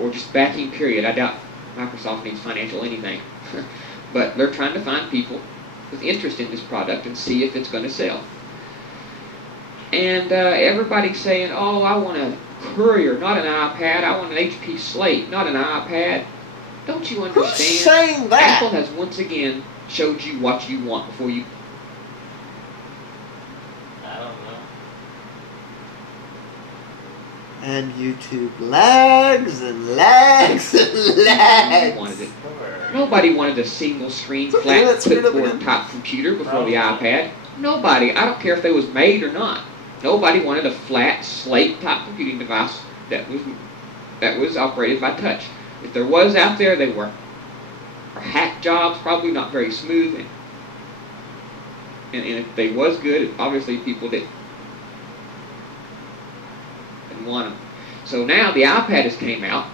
or just backing period. I doubt Microsoft needs financial anything. But they're trying to find people with interest in this product and see if it's going to sell. And everybody's saying, oh, I want a Courier, not an iPad. I want an HP Slate, not an iPad. Don't you understand? Who's saying that? Apple has once again showed you what you want before you... I don't know. And YouTube lags and lags and lags. Wanted it. Nobody wanted a single screen, flat, clipboard type computer before the iPad. Nobody. I don't care if they was made or not. Nobody wanted a flat, slate type computing device that was operated by touch. If there was out there, they were hack jobs, probably not very smooth. And if they was good, obviously people didn't want them. So now the iPad has came out.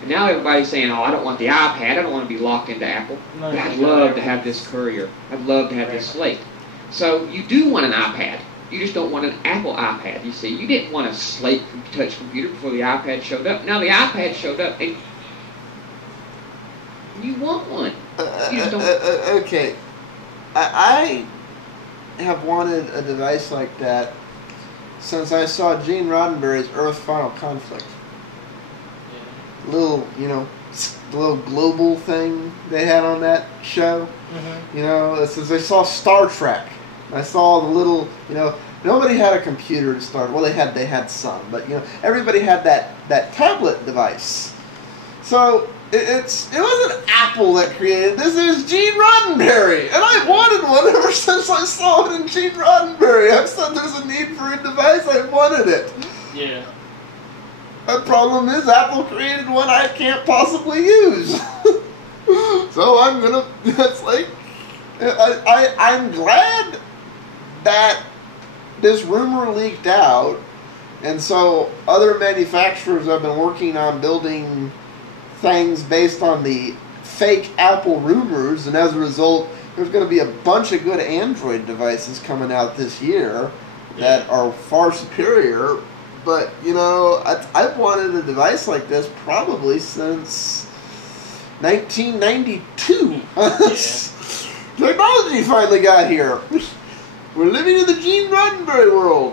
And now everybody's saying, oh, I don't want the iPad. I don't want to be locked into Apple. But I'd love to have this Courier. I'd love to have this Slate. So you do want an iPad. You just don't want an Apple iPad, you see. You didn't want a Slate touch computer before the iPad showed up. Now the iPad showed up, and you want one. You just don't... Okay. I have wanted a device like that since I saw Gene Roddenberry's Earth Final Conflict. Little, you know, the little global thing they had on that show. Mm-hmm. You know, it's as I saw Star Trek. I saw the little, you know, nobody had a computer to start. Well, they had some, but you know, everybody had that tablet device. So it wasn't Apple that created this. It was Gene Roddenberry, and I wanted one ever since I saw it in Gene Roddenberry. I've said there's a need for a device. I wanted it. Yeah. The problem is Apple created one I can't possibly use. So I'm gonna. It's like I'm glad that this rumor leaked out, and so other manufacturers have been working on building things based on the fake Apple rumors, and as a result, there's going to be a bunch of good Android devices coming out this year that are far superior. But, you know, I've wanted a device like this probably since 1992. Yeah. Technology finally got here. We're living in the Gene Roddenberry world.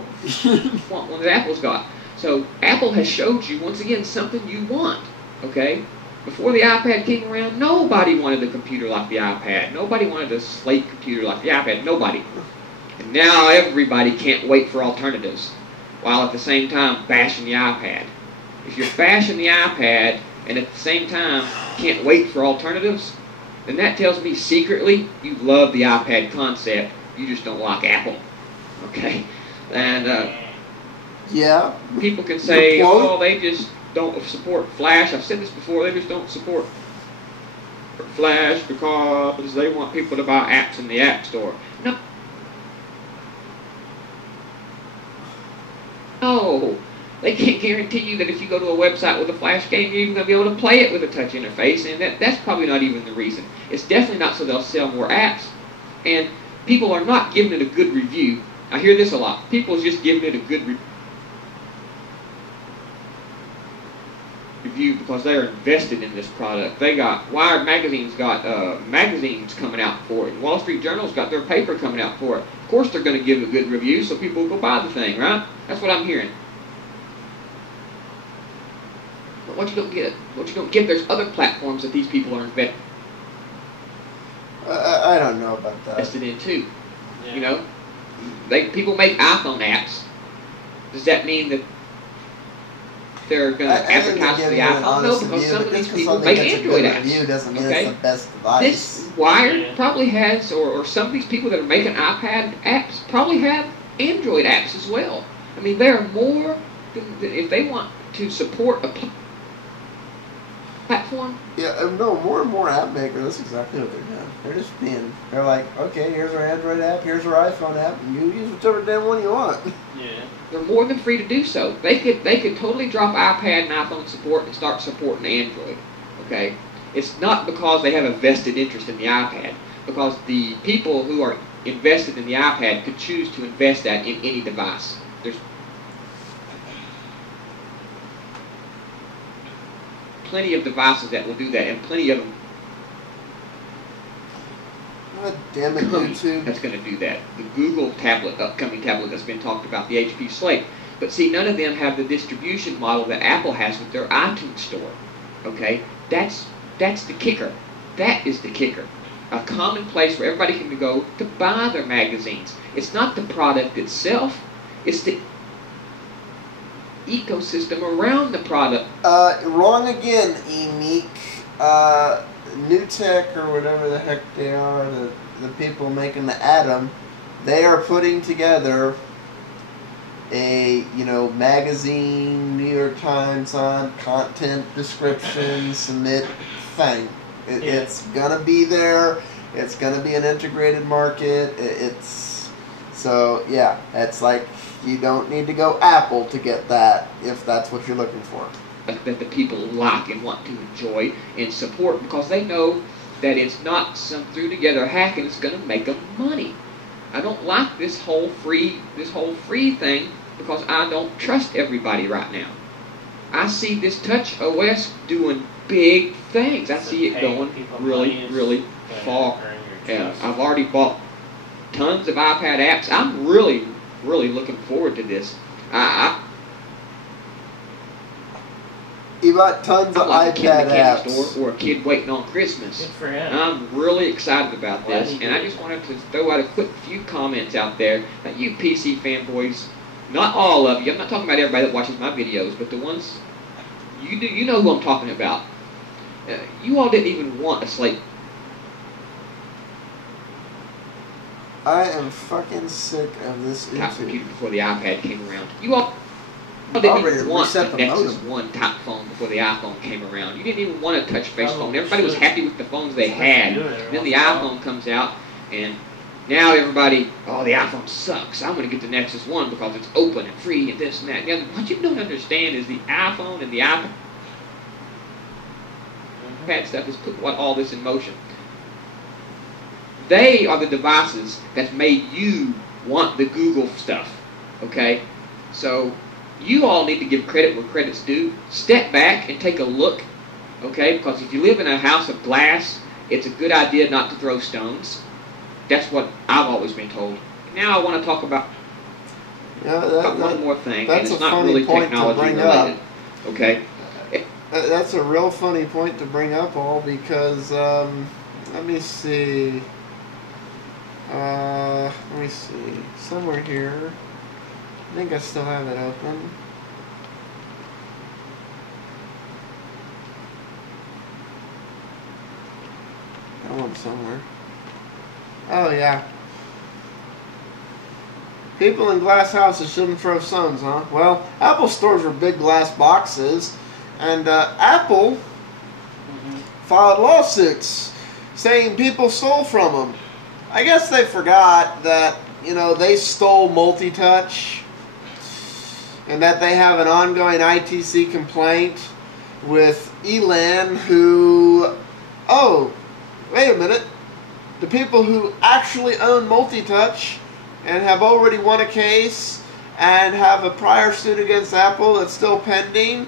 One that Apple's got. So Apple has showed you, once again, something you want. Okay? Before the iPad came around, nobody wanted a computer like the iPad. Nobody wanted a Slate computer like the iPad. Nobody. And now everybody can't wait for alternatives, while at the same time bashing the iPad. If you're bashing the iPad and at the same time can't wait for alternatives, then that tells me secretly you love the iPad concept. You just don't like Apple. Okay? And yeah, people can say, oh, they just don't support Flash. I've said this before. They just don't support Flash because they want people to buy apps in the App Store. No, they can't guarantee you that if you go to a website with a Flash game, you're even going to be able to play it with a touch interface, and that's probably not even the reason. It's definitely not so they'll sell more apps, and people are not giving it a good review. I hear this a lot. People are just giving it a good review because they're invested in this product. They got, Wired Magazine's got magazines coming out for it. Wall Street Journal's got their paper coming out for it. Of course they're going to give a good review so people will go buy the thing, right? That's what I'm hearing. But what you don't get, there's other platforms that these people are invested I don't know about that. in too. Yeah. You know, people make iPhone apps. Does that mean that they're going to advertise for the iPhone? No, because some of these people make Android apps. Doesn't mean it's the best device. This Wired probably has, or some of these people that are making iPad apps probably have Android apps as well. I mean, there are more, if they want to support a platform. Yeah, no, more and more app makers, that's exactly what they're doing. They're like, okay, here's our Android app, here's our iPhone app, and you use whichever damn one you want. Yeah. They're more than free to do so. They could totally drop iPad and iPhone support and start supporting Android. Okay? It's not because they have a vested interest in the iPad, because the people who are invested in the iPad could choose to invest that in any device. There's plenty of devices that will do that, and plenty of them God damn it, YouTube. that's going to do that. The Google tablet, upcoming tablet that's been talked about, the HP Slate. But see, none of them have the distribution model that Apple has with their iTunes store. Okay? That's the kicker. That is the kicker. A common place where everybody can go to buy their magazines. It's not the product itself. It's the ecosystem around the product. Wrong again, Emeek. New Tech or whatever the heck they are, the people making the Atom, they are putting together a magazine, New York Times on content description, submit thing. It's gonna be there. It's gonna be an integrated market. It's like you don't need to go Apple to get that if that's what you're looking for. That the people like and want to enjoy and support, because they know that it's not some threw together hack and it's going to make them money. I don't like this whole free thing because I don't trust everybody right now. I see this Touch OS doing big things. I see it going really far. Yeah, I've already bought tons of iPad apps. I'm really looking forward to this. You bought tons of like iPad a kid in the candy apps. store or a kid waiting on Christmas. Good for him. I'm really excited about this, and I just wanted to throw out a quick few comments out there that you PC fanboys, not all of you, I'm not talking about everybody that watches my videos, but the ones, you know who I'm talking about. You all didn't even want a Slate. I am fucking sick of this Top YouTube. computer before the iPad came around. You all didn't even want a Nexus 1 top phone before the iPhone came around. You didn't even want a touch-based phone. Everybody was happy with the phones they had. Then the iPhone comes out, and now everybody, oh, the iPhone sucks. I'm going to get the Nexus 1 because it's open and free and this and that and the other. What you don't understand is the iPhone and the iPad stuff has put all this in motion. They are the devices that made you want the Google stuff, okay? So you all need to give credit where credit's due. Step back and take a look, okay? Because if you live in a house of glass, it's a good idea not to throw stones. That's what I've always been told. Now I want to talk about one more thing, and it's not really technology related, okay? That's a real funny point to bring up, all, because, let me see, somewhere here, I think I still have it open. Got one somewhere. Oh, yeah. People in glass houses shouldn't throw stones, huh? Well, Apple stores are big glass boxes, and Apple filed lawsuits saying people stole from them. I guess they forgot that, they stole multi-touch, and that they have an ongoing ITC complaint with Elan, who, oh, wait a minute, the people who actually own multi-touch and have already won a case and have a prior suit against Apple that's still pending.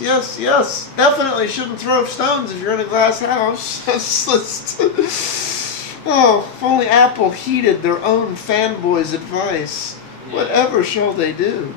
Yes, definitely shouldn't throw stones if you're in a glass house. Oh, if only Apple heeded their own fanboys' advice. Yeah. Whatever shall they do?